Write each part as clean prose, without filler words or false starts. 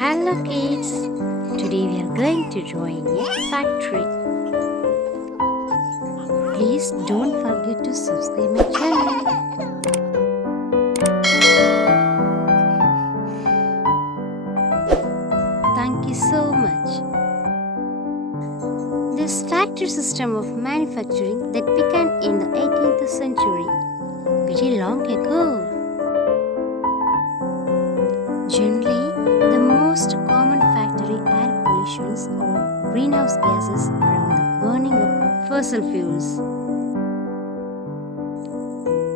Hello kids! Today we are going to join a factory. Please don't forget to subscribe my channel. Thank you so much. This factory system of manufacturing that began in the 18th century, very long ago. Generally, the most common factory air pollutions or greenhouse gases from the burning of fossil fuels.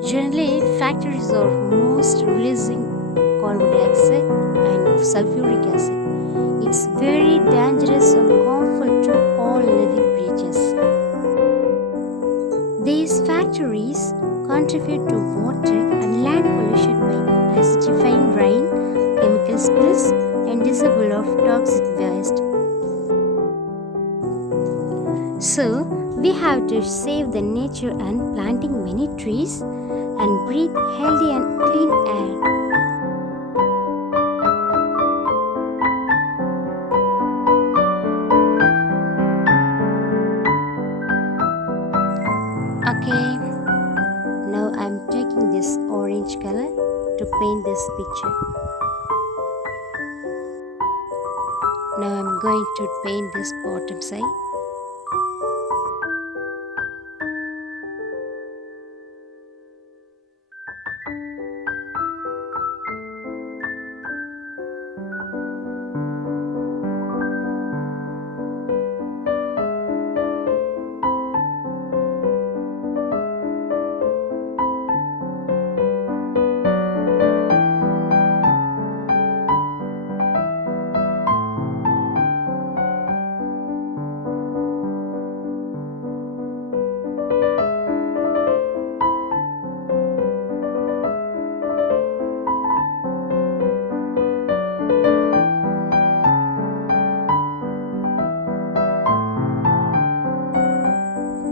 Generally, factories are most releasing carbon dioxide and sulfuric acid. It's very dangerous and harmful to all living creatures. These factories contribute to water and land pollution by acidifying rain, chemical spills, and disposal of toxic waste. So, we have to save the nature and planting many trees and breathe healthy and clean air. Okay, now I'm taking this orange color to paint this picture. Now I'm going to paint this bottom side.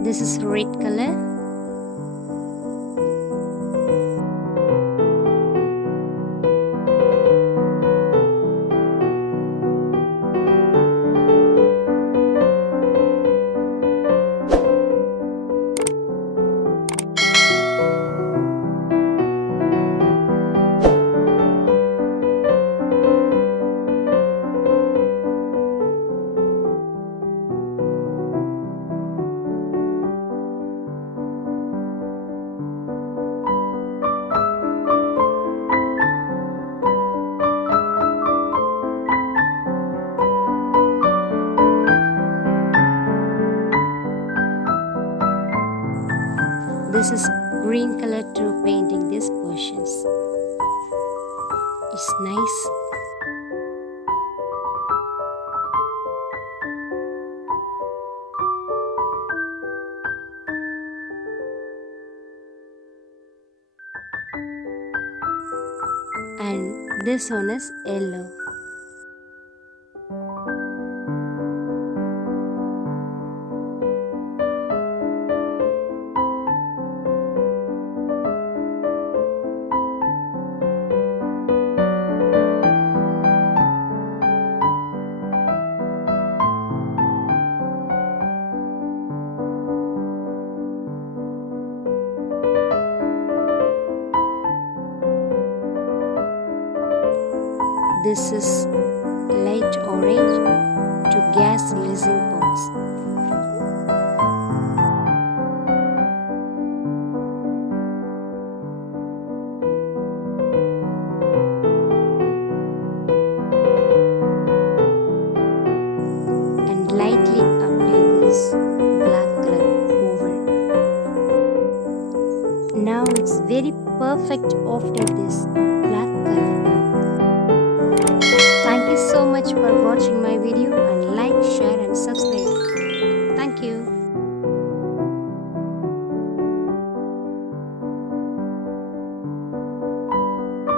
This is red color. This is green color to painting these portions. It's nice. And this one is yellow. This is light orange to gas releasing pods. And lightly apply this black color over. Now it's very perfect after this black color. Thank you so much for watching my video and